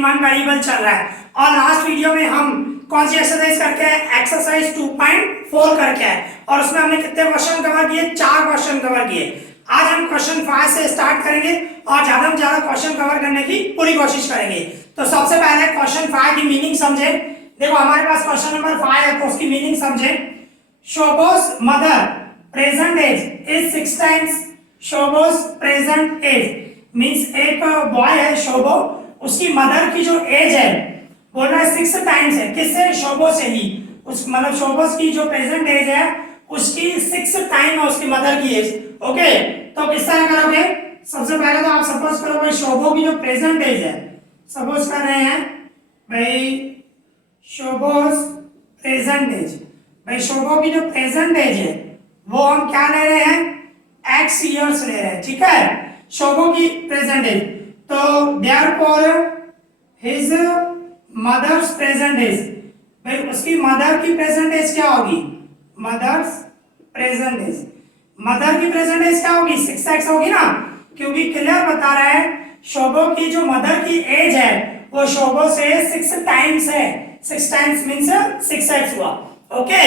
3-in-1 variable चल रहा है। और लास्ट वीडियो में हम कौन सी एक्सरसाइज करके आए, एक्सरसाइज 2.4 करके आए, और उसमें हमने कितने क्वेश्चन कवर किए, 4 क्वेश्चन कवर किए। आज हम क्वेश्चन 5 से स्टार्ट करेंगे और ज्यादा से ज्यादा क्वेश्चन कवर करने की पूरी कोशिश करेंगे। तो सबसे पहले क्वेश्चन 5 की मीनिंग समझे। देखो हमारे पास क्वेश्चन नंबर 5 है, तो उसकी मीनिंग समझे। Shobho's mother present age is 6 times. Shobho's present age means एक बॉय है शोभो, उसकी मदर की जो एज है बोल रहा है 6 टाइम्स है। किससे? शोभो से ही। उस मतलब शोभोस की जो प्रेजेंट एज है उसकी 6 टाइम है उसकी मदर की एज। ओके, तो किस तरह करोगे? सबसे पहले तो आप सपोज करो भाई शोभो की जो प्रेजेंट एज है, सपोज कर रहे हैं भाई शोभोस प्रेजेंट एज। भाई शोभो की जो प्रेजेंट एज है वो हम क्या ले रहे हैं, x इयर्स ले रहे हैं, ठीक है, शोभो की प्रेजेंट एज। तो therefore his mother's present age, भाई उसकी मदर की प्रेजेंट एज क्या होगी, मदर्स प्रेजेंट एज। मदर की प्रेजेंट एज क्या होगी, 6x होगी ना, क्योंकि क्लियर बता रहा है शोभो की जो मदर की एज है वो शोभो से 6 टाइम्स है। 6 टाइम्स मींस 6x हुआ। ओके,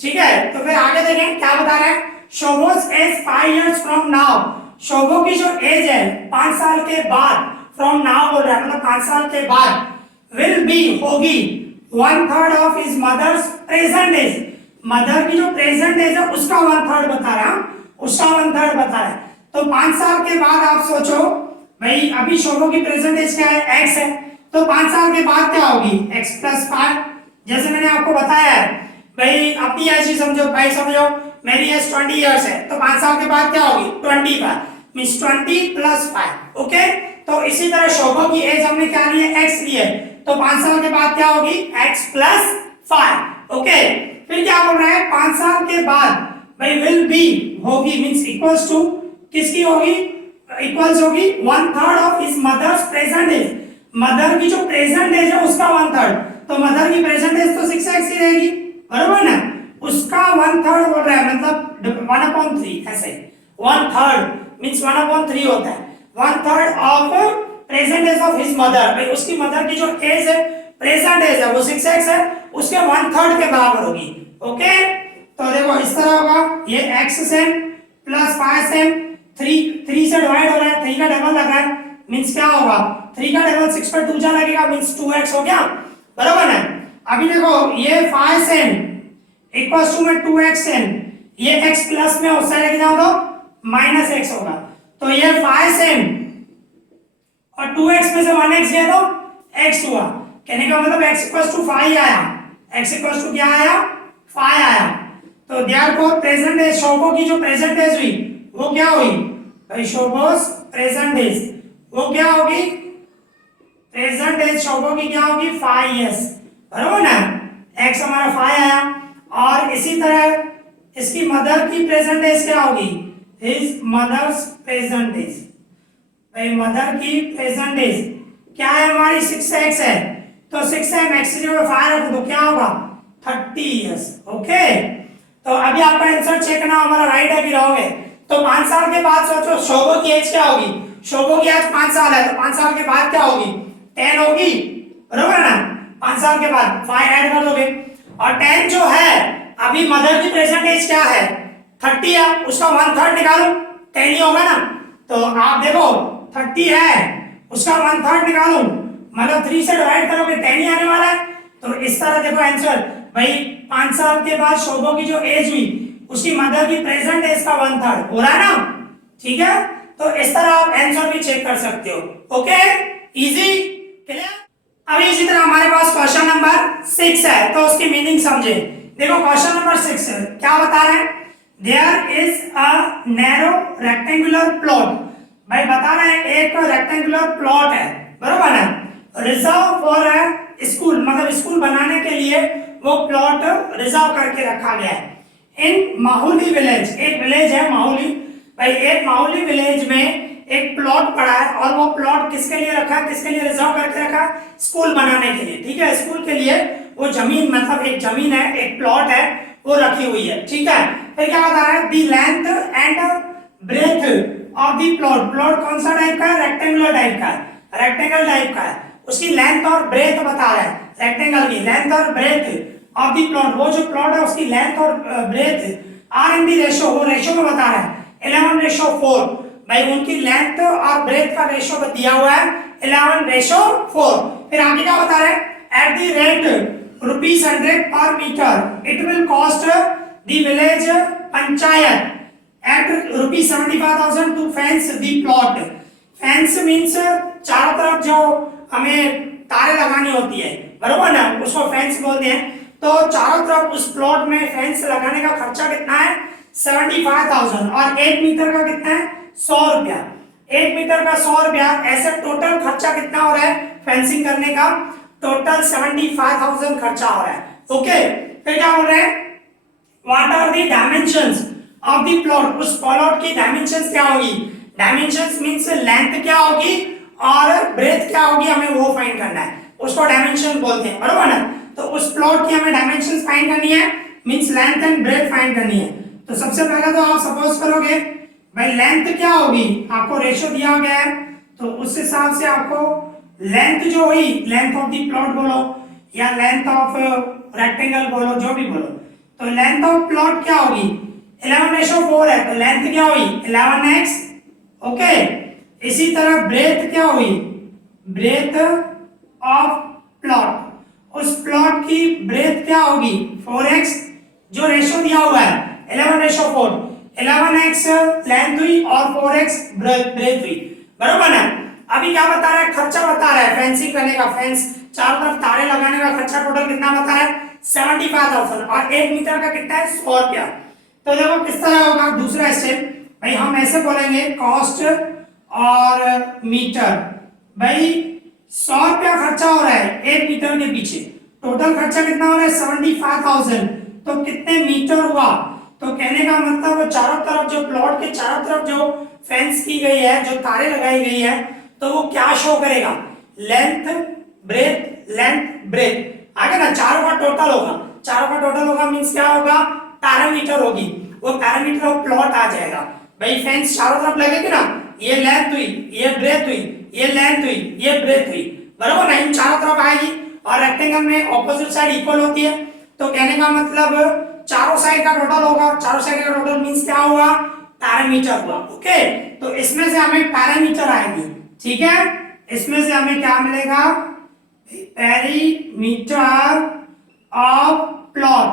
ठीक है, तो फिर आगे देखें क्या बता रहा है। शोभोस एज 5 इयर्स फ्रॉम नाउ, शोभो की जो एज है 5 साल के बाद, फ्रॉम नाउ बोल रहा है मतलब 5 साल के बाद, विल बी होगी 1/3 of his mother's present age. Mother की जो प्रेजेंट एज है उसका 1/3 बता रहा है, उसका 1/3 बता रहा है। तो 5 साल के बाद आप सोचो भाई अभी शोभो की प्रेजेंट एज क्या है, x है, तो 5 साल के बाद क्या होगी, x + 5। जैसे मैंने आपको बताया है भाई अपनी एज ही समझो, भाई समझो मेरी एज 20 इयर्स है, तो 5 साल के बाद क्या होगी 25 मींस 20 + 5। ओके, तो इसी तरह शोभो की एज हमने क्या ली है, x ली है, तो 5 साल के बाद क्या होगी, x + 5। ओके, फिर क्या बोल रहा है 5 साल के बाद भाई विल बी होगी मींस इक्वल्स टू, किसकी होगी, इक्वल्स होगी 1/3 of his mother's present age. Mother की जो प्रेजेंट एज है उसका 1/3, तो मदर की प्रेजेंट एज तो 6x ही रहेगी, बरोबर ना, उसका 1/3 बोल रहा है, मतलब 1/3 ऐसे। 1/3 मींस 1/3 होता है, 1/3 of present age of his mother. भाई उसकी मदर की जो एज है, प्रेजेंट एज है वो 6x है, उसके 1/3 के बराबर होगी। ओके, तो देखो इस तरह होगा, ये x सेम प्लस 5 सेम, 3 से डिवाइड हो रहा है, 3 का डबल लगा है मींस क्या होगा, 3 का डबल 6 पर 2 जा लगेगा मींस 2x हो गया, बराबर ना। अभी देखो ये 5 सेम इक्वल्स टू में 2x सेम, ये x प्लस में उस साइड लेके जाओ तो -x होगा, तो ये 5 सेम और 2x में से 1x गया तो x हुआ। कहने का मतलब x इक्वल्स टू 5 आया, x इक्वल्स टू क्या आया, 5 आया। तो देयरफॉर प्रेजेंट एज, शोभो की जो प्रेजेंट एज हुई वो क्या हुई भाई, शोभोस प्रेजेंट एज वो क्या होगी, प्रेजेंट एज शोभो की क्या होगी 5 इयर्स, बराबर ना, x हमारा 5 आया। और इसी तरह इसकी मदर की प्रेजेंट एज क्या होगी, हिज मदर्स प्रेजेंट एज। भाई मदर की प्रेजेंट एज क्या है हमारी, 6x है, तो 6 है x की जगह 5 रख दो, क्या होगा 30 इयर्स। ओके, तो अभी आपका आंसर चेक करना हमारा राइट है कि रॉन्ग है। तो 5 साल के बाद सोचो शोभो की एज क्या होगी, शोभो की एज 5 साल है, तो 5 साल के बाद क्या होगी 10 होगी, बरोबर ना। 5 साल के बाद 5 ऐड कर दोगे, और 10 जो है अभी मदर की प्रेजेंट एज क्या है 30 है, उसका 1/3 निकालो, 10 ही होगा ना। तो आप देखो 30 है उसका 1/3 निकालो, मतलब 3 से डिवाइड करोगे 10 ही आने वाला है। तो इस तरह देखो आंसर भाई 5 साल के बाद शोभो की जो एज हुई उसकी मदर की प्रेजेंट एज का 1/3 हो रहा है ना, ठीक है। तो इस तरह आप आंसर भी चेक कर सकते हो। Okay, easy, clear. अभी इसी तरह हमारे पास क्वेश्चन नंबर 6 है, तो उसकी मीनिंग समझे। देखो क्वेश्चन नंबर 6 क्या बता रहे हैं, there is a narrow rectangular plot. भाई बता रहे हैं एक रेक्टेंगुलर प्लॉट है, बरोबर है, रिजर्व फॉर अ स्कूल, मतलब स्कूल बनाने के लिए वो प्लॉट रिजर्व करके रखा गया है। इन माहुली विलेज, एक विलेज है माहुली, भाई एक माहुली विलेज में एक प्लॉट पड़ा है, और वो प्लॉट किसके लिए रखा है, किसके लिए रिजर्व करके रखा है, स्कूल बनाने के लिए, ठीक है, स्कूल के लिए वो जमीन, मतलब एक जमीन है, एक प्लॉट है वो रखी हुई है, ठीक है। फिर क्या बता रहा है, the length and breadth of the plot, plot कौन सा टाइप का है, रेक्टेंगुलर टाइप का है, रेक्टेंगल टाइप का है, उसकी लेंथ और ब्रेथ बता रहा है, रेक्टेंगल की लेंथ और ब्रेथ ऑफ द प्लॉट, वो जो प्लॉट है उसकी लेंथ और breadth are in the ratio, वो रेशियो में बता रहा है 11:4। भाई उनकी लेंथ और ब्रेथ का रेशियो दिया हुआ है 11:4। फिर आगे क्या बता रहा है, at the rate ₹100 per meter it will cost the village panchayat at ₹75,000 to fence the plot. Fence means चारों तरफ जो हमें तारे लगानी होती है, बरोबर ना, उसको फेंस बोलते हैं। तो चारों तरफ उस प्लॉट में फेंस लगाने का खर्चा कितना है 75,000 और 1 मीटर का कितना है 100 रुपया। 1 मीटर का 100 रुपया, ऐसे टोटल खर्चा कितना हो रहा है फेंसिंग करने का, टोटल 75,000 खर्चा हो रहा है। ओके, फिर क्या हो रहा है, what are the dimensions of the plot, उस प्लॉट की डायमेंशंस क्या होगी, डायमेंशंस मींस लेंथ क्या होगी और ब्रेथ क्या होगी, हमें वो फाइंड करना है, उसको डायमेंशन बोलते हैं, बरोबर ना। तो उस प्लॉट की हमें डायमेंशंस फाइंड करनी है, means length and breadth find करनी है। तो सबसे पहले तो आप सपोज करोगे भाई लेंथ क्या होगी, आपको रेशियो दिया गया है तो उस हिसाब से आपको लेंथ जो हुई, लेंथ ऑफ द प्लॉट बोलो या लेंथ ऑफ रेक्टेंगल बोलो, जो भी बोलो, तो लेंथ ऑफ प्लॉट क्या होगी 11:4 है, तो लेंथ क्या हुई 11x। ओके, इसी तरह ब्रेथ क्या हुई, ब्रेथ ऑफ प्लॉट, उस प्लॉट की ब्रेथ क्या होगी 4x, जो रेशियो दिया हुआ है 11:4, 11x लेंथ हुई और 4x ब्रेथ हुई, बरोबर ना। अभी क्या बता रहा है, खर्चा बता रहा है फेंसिंग करने का, फेंस चारों तरफ तारे लगाने का खर्चा टोटल कितना बता रहा है 75,000 और 1 मीटर का कितना है 100 रुपया। तो देखो किस तरह होगा दूसरा स्टेप, भाई हम ऐसे बोलेंगे कॉस्ट और मीटर, भाई 100 रुपया खर्चा हो रहा है 1 मीटर के पीछे, टोटल खर्चा कितना हो रहा है 75,000, तो कितने मीटर हुआ, तो कहने का मतलब वो चारों तरफ जो प्लॉट के चारों तरफ जो फेंस की गई है, जो तारे लगाई गई है, तो वो क्या शो करेगा, लेंथ ब्रेथ आगे ना, चारों का टोटल होगा, चारों का टोटल होगा मींस क्या होगा, पैरामीटर होगी, वो पैरामीटर ऑफ प्लॉट आ जाएगा। भाई फेंस चारों तरफ लगेगी ना, ये लेंथ हुई, ये ब्रेथ हुई, ये लेंथ हुई, ये ब्रेथ हुई, बराबर ना, इन चारों तरफ आएगी और रेक्टेंगल में ऑपोजिट साइड इक्वल होती है, तो कहने का मतलब चारों साइड का टोटल होगा, चारों साइड का टोटल मींस क्या हुआ, पैरामीटर हुआ। ओके, तो इसमें से हमें पैरामीटर आएगी, ठीक है, इसमें से हमें क्या मिलेगा, पेरीमीटर ऑफ प्लॉट,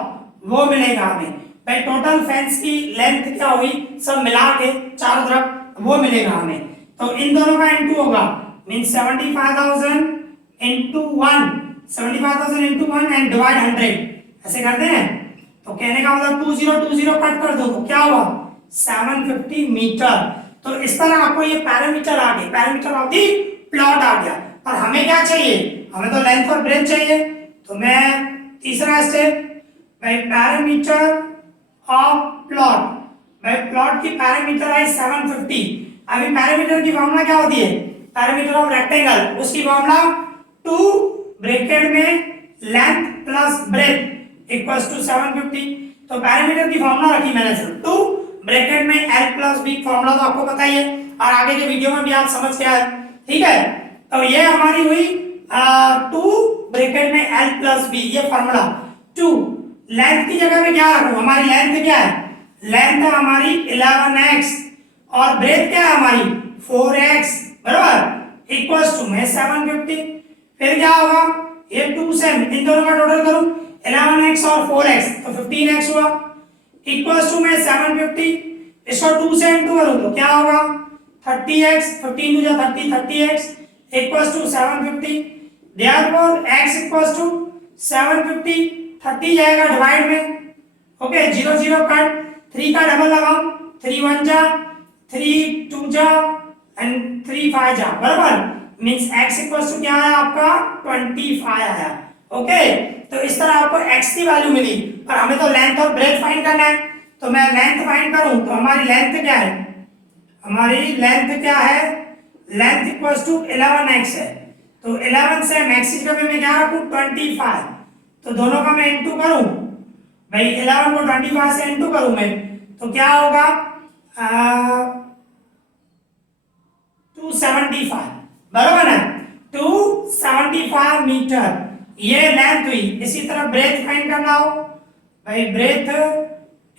वो मिलेगा हमें। भाई टोटल फेंस की लेंथ क्या हुई सब मिला के चारों तरफ, वो मिलेगा हमें। तो इन दोनों का इनटू होगा, means 75,000 into 1, 75,000 into 1 and divide 100, ऐसे करते हैं। तो कहने का मतलब 2020 कट कर दो तो क्या हुआ 750 मीटर। तो इस तरह आपको ये पैरामीटर आ गए, पैरामीटर ऑफ दी प्लॉट आ गया। और हमें क्या चाहिए, हमें तो लेंथ और ब्रेथ चाहिए। तो मैं तीसरा स्टेप, भाई पैरामीटर ऑफ प्लॉट, भाई प्लॉट की पैरामीटर है 750। अभी पैरामीटर की फॉर्मूला क्या होती है, पैरामीटर ऑफ रेक्टेंगल, उसकी फॉर्मूला 2 ब्रैकेट में length plus breadth equals to 750। तो पैरामीटर की फॉर्मूला रखी मैंने सिर्फ 2 ब्रैकेट में l प्लस b, फॉर्मूला तो आपको पता ही है और आगे के वीडियो में भी आप समझ के आए, ठीक है। तो ये हमारी हुई 2 ब्रैकेट में l प्लस b, ये फॉर्मूला 2। लेंथ की जगह पे क्या रखूं, हमारी लेंथ क्या है, लेंथ है हमारी 11x और ब्रेथ क्या है हमारी 4x, बराबर इक्वल्स टू में 750। फिर क्या होगा, ये 2 से इन दोनों का टोटल करूं 11x और 4x तो 15x हुआ, इक्वल्स टू में 750, इसको 2 से इनटू करूं तो क्या होगा 30x, 15 to 30, 30x equals to 750। Therefore x equals to 750, 30 जाएगा डिवाइड में, ओके 0 0 कट, 3 का डबल लगाओ, 3 1 जा, 3 2 जा एंड 3 5 जा, बराबर मींस x इक्वल्स टू क्या है आपका 25 आया। ओके, तो इस तरह आपको x की वैल्यू मिली, पर हमें तो लेंथ और ब्रेथ फाइंड करना है। तो मैं लेंथ फाइंड करूं तो हमारी लेंथ क्या है, हमारी लेंथ क्या है, लेंथ इक्वल्स टू 11x है। तो 11 से x की जगह में क्या रखूं 25, तो दोनों का मैं इनटू करूं, भाई 11 को 25 से इनटू करूं मैं तो क्या होगा 275, बराबर है। 275 मीटर, ये लेंथ हुई। इसी तरह ब्रेथ फाइंड करना हो भाई, ब्रेथ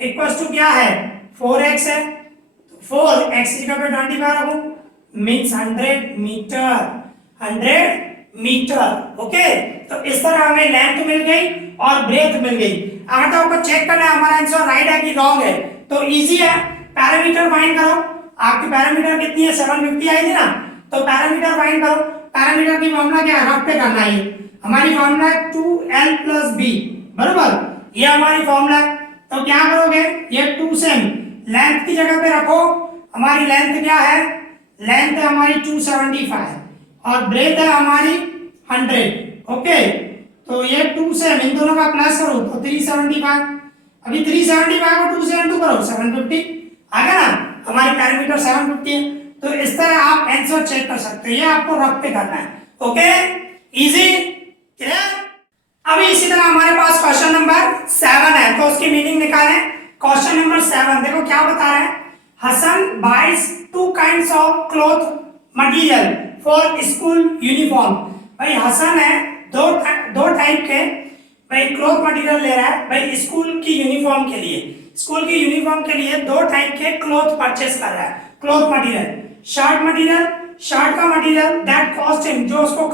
इक्वल्स टू क्या है 4x है, 4x की जगह पे 25 रखूं, मीन्स 100 मीटर, 100 मीटर। ओके, तो इस तरह हमें लेंथ मिल गई और ब्रेथ मिल गई। अगर तो आपको चेक करना है हमारा आंसर राइट है कि रॉन्ग है, तो इजी है, पैरामीटर फाइंड करो। आपकी पैरामीटर कितनी है 750 आई थी ना, तो पैरामीटर फाइंड करो। पैरामीटर की फॉर्मूला क्या है, रफ पे करना है। हमारी फॉर्मूला है 2l + b, बराबर, ये हमारी फॉर्मूला है। तो क्या करोगे, ये 2 सेम लेंथ की जगह पे रखो। हमारी लेंथ क्या है, लेंथ है हमारी 275 और ब्रेथ है हमारी 100। ओके, तो ये 2 सेम, इन दोनों का प्लस करो तो 375। अभी 375 को 2 से इंटू करो 750 आ गया ना, हमारी पैरामीटर 750 है। तो इस तरह आप आंसर चेक कर सकते हो, ये आपको रफ पे करना है। Okay, easy, clear. अभी इसी तरह हमारे पास क्वेश्चन नंबर 7 है, तो उसकी मीनिंग निकालें। क्वेश्चन नंबर 7 देखो क्या बता रहा है, Hasan buys 2 kinds of cloth material for school uniform. भाई हसन है दो टाइप के भाई क्लॉथ मटेरियल ले रहा है भाई स्कूल की यूनिफॉर्म के लिए। स्कूल की यूनिफॉर्म के लिए 2 टाइप के क्लॉथ परचेस कर रहा है। Cloth material, shirt material, shirt का मटेरियल दैट कॉस्ट हिम, जो उसको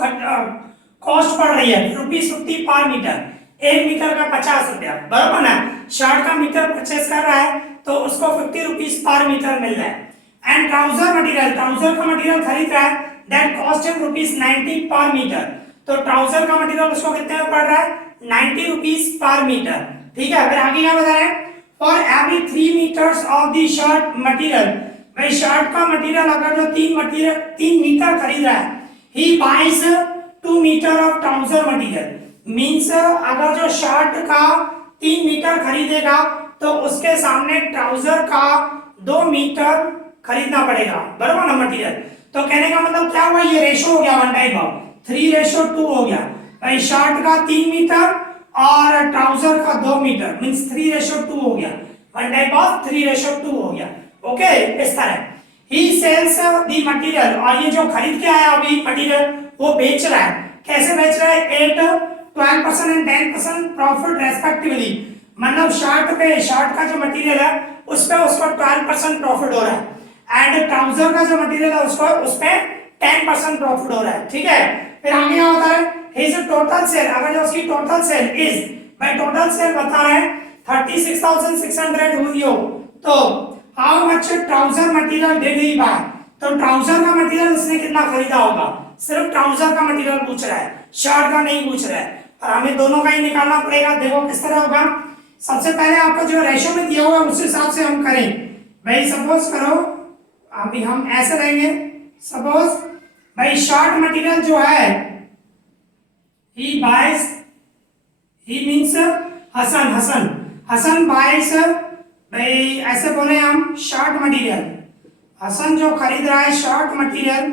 कॉस्ट पड़ रही है ₹50 पर मीटर, 1 मीटर का 50 रुपया, बराबर ना। शर्ट का मीटर परचेस कर रहा है तो उसको ₹50 पर मीटर मिल रहा है। एंड ट्राउजर मटेरियल, ट्राउजर का मटेरियल खरीद रहा है दैट कॉस्ट हिम ₹90 पर मीटर, तो ट्राउजर का मटेरियल उसको कितने में पड़ रहा है ₹90 पर मीटर। ठीक है, फिर आगे क्या बता रहे हैं, for every 3 metres of the shirt material, भाई शर्ट का मटेरियल अगर जो 3 मीटर खरीद रहा है, he buys 2 metre of trouser material, means अगर जो शर्ट का 3 मीटर खरीदेगा तो उसके सामने ट्राउजर का 2 मीटर खरीदना पड़ेगा, बराबर ना मटेरियल। तो कहने का मतलब क्या हुआ, ये रेशो हो गया 1 टाइप ऑफ 3:2 हो गया। भाई शर्ट का 3 मीटर और ट्राउजर का 2 मीटर, मीन्स 3:2 हो गया, 1 टाइप ऑफ 3:2 हो गया। ओके, इस तरह ही सेल्स द मटेरियल, और ये जो खरीद के आया अभी मटेरियल वो बेच रहा है। कैसे बेच रहा है, 12% एंड 10% प्रॉफिट रेस्पेक्टिवली, मतलब शर्ट का जो मटेरियल है उस पे उसको 12% प्रॉफिट हो रहा है, एंड ट्राउजर का जो मटेरियल है उसको उस पे 10% प्रॉफिट हो रहा है। ठीक है, फिर आगे क्या होता है, हिज टोटल सेल, अगर जो उसकी टोटल सेल इज, भाई टोटल सेल बता रहे हैं 36,600 हुई हो, तो how much trouser material did he buy, तो ट्राउजर का मटेरियल उसने कितना खरीदा होगा, सिर्फ ट्राउजर का मटेरियल पूछ रहा है, शर्ट का नहीं पूछ रहा है, और हमें दोनों का ही निकालना पड़ेगा। देखो किस तरह होगा, सबसे पहले आपको जो रेशो में दिया हुआ है उस हिसाब से हम करें। भाई सपोज करो, अभी हम ऐसे लेंगे, सपोज भाई शर्ट मटेरियल जो है he buys, he means Hasan buys, भाई ऐसे बोले हम शर्ट मटेरियल, हसन जो खरीद रहा है शर्ट मटेरियल,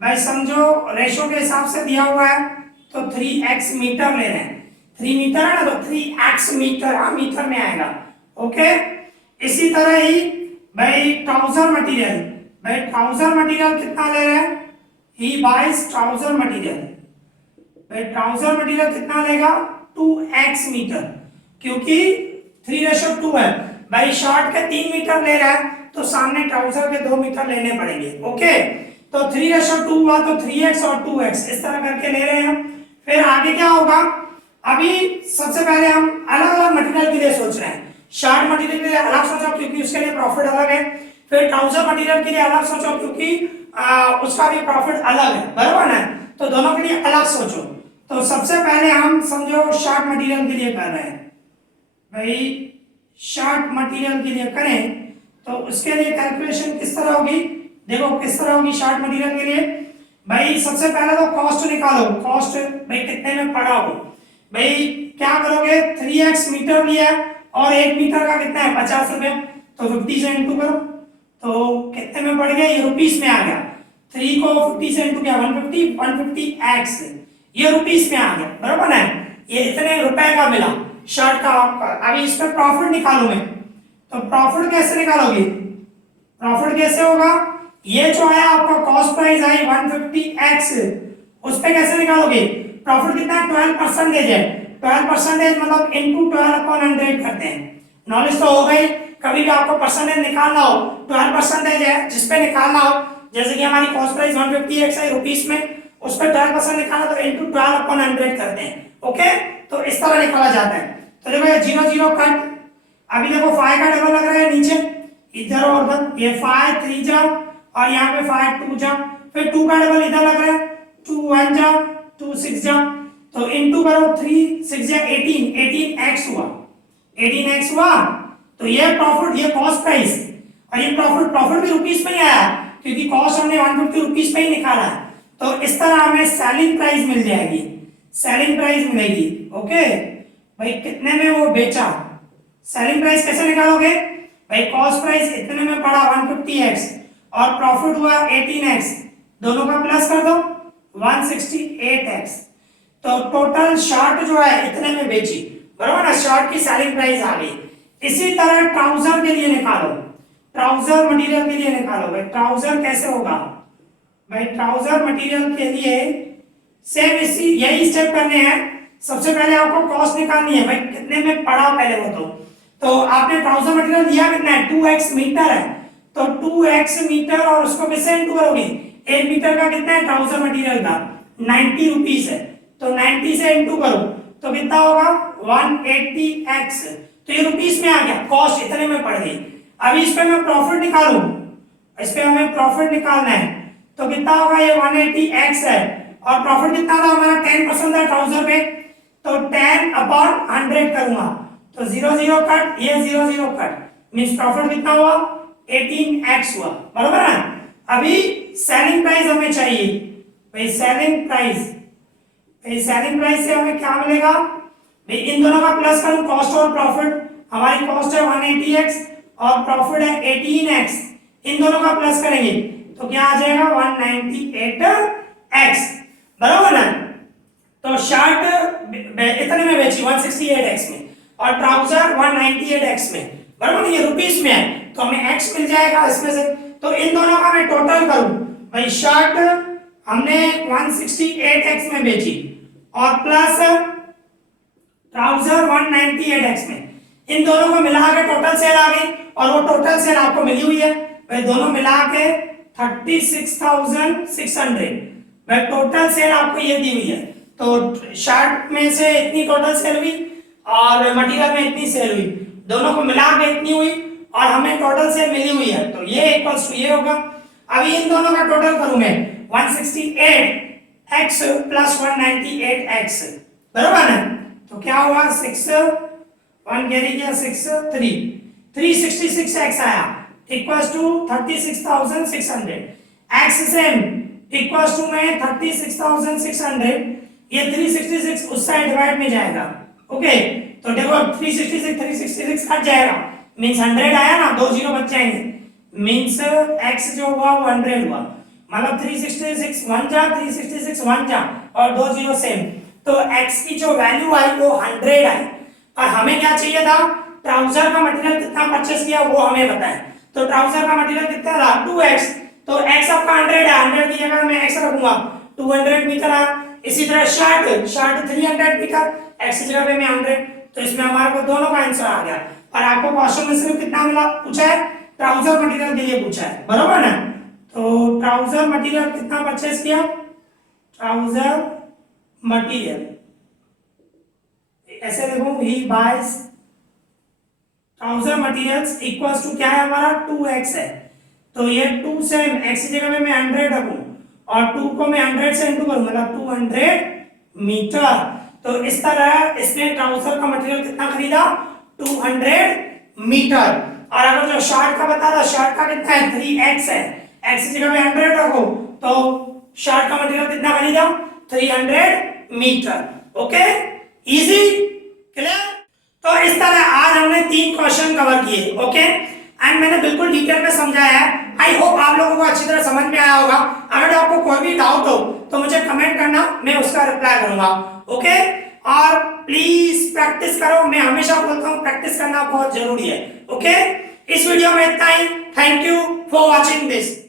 भाई समझो रेशो के हिसाब से दिया हुआ है तो 3x मीटर ले रहे हैं, 3 मीटर है ना, तो 3x मीटर मीटर में आएगा। ओके, इसी तरह ही भाई ट्राउजर मटेरियल, भाई ट्राउजर मटेरियल कितना ले रहे हैं, ही बाइज ट्राउजर मटेरियल, भाई ट्राउजर मटेरियल कितना लेगा 2x मीटर, क्योंकि 3:2 है, भाई शर्ट के 3 मीटर ले रहा है तो सामने ट्राउजर के 2 मीटर लेने पड़ेंगे। ओके, तो 3:2 हुआ तो 3x और 2x इस तरह करके ले रहे हैं। फिर आगे क्या होगा, अभी सबसे पहले हम अलग अलग मटेरियल के लिए सोच रहे हैं, शर्ट मटेरियल के लिए अलग सोचो क्योंकि उसके लिए प्रॉफिट अलग है, फिर ट्राउजर मटेरियल के लिए अलग सोचो क्योंकि उसका भी प्रॉफिट अलग है, बराबर ना, तो दोनों के लिए अलग सोचो। तो सबसे पहले हम समझो शर्ट मटेरियल के लिए कर रहे हैं, भाई शर्ट मटेरियल के लिए करें तो उसके लिए कैलकुलेशन किस तरह होगी, देखो किस तरह होगी शर्ट मटेरियल के लिए। भाई सबसे पहले तो कॉस्ट निकालो, कॉस्ट भाई कितने में पड़ा हो, भाई क्या करोगे 3x मीटर लिया और 1 मीटर का कितना है 50 रुपया, तो 50 से इंटू करो तो कितने में पड़ गया, ये रुपीस में आ गया, 3 को 50 से इंटू किया 150x, ये रुपीस में आ गया, बराबर ना, ये इतने रुपए का मिला शर्ट का। अभी इस पर प्रॉफिट निकालो मैं, तो प्रॉफिट कैसे निकालोगे, प्रॉफिट कैसे होगा, ये जो है आपका कॉस्ट प्राइस आई 150x उस पे कैसे निकालोगे? प्रॉफिट कितना है? 12% है। 12% मतलब इनटू 12/100 करते हैं। नॉलेज तो हो गई। कभी भी आपको परसेंटेज निकालना हो, 12% है जिस पे निकालना हो, जैसे कि हमारी कॉस्ट प्राइस 150x है रुपीस में, उस पर 12% निकालना तो इनटू 12/100 करते हैं। ओके, तो इस तरह निकाला जाता है। तो देखो ये 0 0 कट। अभी देखो 5 का डबल लग रहा है नीचे, इधर और उधर, ये 5 3 जा और यहाँ पे 5 2 जा, फिर 2 का डबल इधर लग रहा है, 2 1 जा, 2 6 जा, तो इनटू करो 3 6 जा 18, 18x हुआ, 18x हुआ। तो ये प्रॉफिट, ये कॉस्ट प्राइस, और ये प्रॉफिट भी रुपीस में ही आया क्योंकि कॉस्ट हमने 150 रुपीस पे ही निकाला है। तो इस तरह हमें सेलिंग प्राइस मिल जाएगी, सेलिंग प्राइस मिलेगी। ओके भाई, कितने में वो बेचा, सेलिंग प्राइस कैसे निकालोगे भाई? कॉस्ट प्राइस इतने में पड़ा 150x और प्रॉफिट हुआ 18x, दोनों का प्लस कर दो 168x, तो टोटल शॉर्ट जो है इतने में बेची, बराबर ना? शॉर्ट की सेलिंग प्राइस आ गई। इसी तरह ट्राउजर के लिए निकालो, ट्राउजर मटेरियल के लिए निकालो भाई। ट्राउजर कैसे होगा भाई? ट्राउजर मटेरियल के लिए सेम इसी यही स्टेप करने हैं। सबसे पहले आपको कॉस्ट निकालनी है भाई, कितने में पड़ा पहले वो तो आपने ट्राउजर मटेरियल लिया कितना है? 2x मीटर है, तो 2x मीटर और उसको किससे इनटू करोगे? 1 मीटर का कितना है ट्राउजर मटेरियल का? 90 रुपीस है, तो 90 से इनटू करो तो कितना होगा? 180x। तो ये रुपीस में आ गया, कॉस्ट इतने में पड़ गई। अभी इस पे मैं प्रॉफिट निकालूं, इस पे हमें प्रॉफिट निकालना है, तो कितना होगा? ये 180x है और प्रॉफिट कितना था हमारा? 10% था ट्राउजर पे, तो 10/100 करूंगा, तो 0 0 कट, ये 0 0 कट, मींस प्रॉफिट कितना हुआ? 18x हुआ, बराबर है? अभी सेलिंग प्राइस हमें चाहिए भाई, सेलिंग प्राइस, भाई सेलिंग प्राइस से हमें क्या मिलेगा भाई? इन दोनों का प्लस करूं, कॉस्ट और प्रॉफिट, हमारी कॉस्ट है 180x और प्रॉफिट है 18x, इन दोनों का प्लस करेंगे तो क्या आ जाएगा? 198x, बराबर ना? तो शर्ट इतने में बेची 168x में और ट्राउजर 198x में, बराबर? ये रुपीस में है तो हमें x मिल जाएगा इसमें से। तो इन दोनों का मैं टोटल करूं भाई, शर्ट हमने 168x में बेची और प्लस ट्राउजर 198x में, इन दोनों को मिला के टोटल सेल आ गई और वो टोटल सेल आपको मिली हुई है भाई, दोनों मिला के 36,600 भाई, टोटल सेल आपको ये दी हुई है। तो शर्ट में से इतनी टोटल सेल हुई और मटेरियल में इतनी सेल हुई, दोनों को मिला के इतनी हुई और हमें टोटल सेल मिली हुई है, तो ये इक्वल्स टू ये होगा। अभी इन दोनों का टोटल करूं मैं, 168x प्लस 198x, बराबर है? तो क्या हुआ? 6 1 कैरी किया, 6 3 366x आया equals to 36,600। x same equals to में 36,600, ये 366 उस साइड डिवाइड में जाएगा। ओके, तो देखो 366 कट जाएगा, मींस 100 आया ना, 2 जीरो बच जाएंगे, मींस x जो हुआ वो 100 हुआ, मतलब 366 1 जा, 366 1 जा और 2 जीरो सेम, तो x की जो वैल्यू आई वो 100 आई। और हमें क्या चाहिए था? ट्राउजर का मटेरियल कितना परचेस किया वो हमें बताएं। तो ट्राउजर का मटेरियल कितना था? 2x, तो x आपका 100 है, 100 की जगह मैं x रखूंगा, 200 मीटर आया। इसी तरह शर्ट 300 मीटर, x की जगह पे मैं 100, तो इसमें हमारे को दोनों का आंसर आ गया। और आपको क्वेश्चन में सिर्फ कितना मिला पूछा है? ट्राउजर मटेरियल के लिए पूछा है, बराबर ना? तो ट्राउजर मटेरियल कितना परचेस किया? ट्राउजर मटेरियल ऐसे देखो, he buys trouser materials equals to क्या है हमारा? 2x है, तो ये 2 से x की जगह में मैं 100 रखूं और 2 को मैं 100 से इंटू करूं, मतलब 200 मीटर। तो इस तरह इसने ट्राउजर का मटेरियल कितना खरीदा? 200 मीटर। और अगर जो शर्ट का बता था, शर्ट का कितना है? 3x है, x की जगह में 100 रखो तो शर्ट का मटेरियल कितना खरीदा? 300 मीटर। Okay, easy, clear? तो इस तरह आज हमने 3 क्वेश्चन कवर किए। ओके, एंड मैंने बिल्कुल डिटेल में समझाया है। आई होप आप लोगों को अच्छी तरह समझ में आया होगा। अगर आपको कोई भी डाउट हो तो मुझे कमेंट करना, मैं उसका रिप्लाई करूंगा। ओके, और प्लीज प्रैक्टिस करो, मैं हमेशा बोलता हूँ प्रैक्टिस करना बहुत जरूरी है। ओके, इस वीडियो में इतना ही। Thank you for watching this.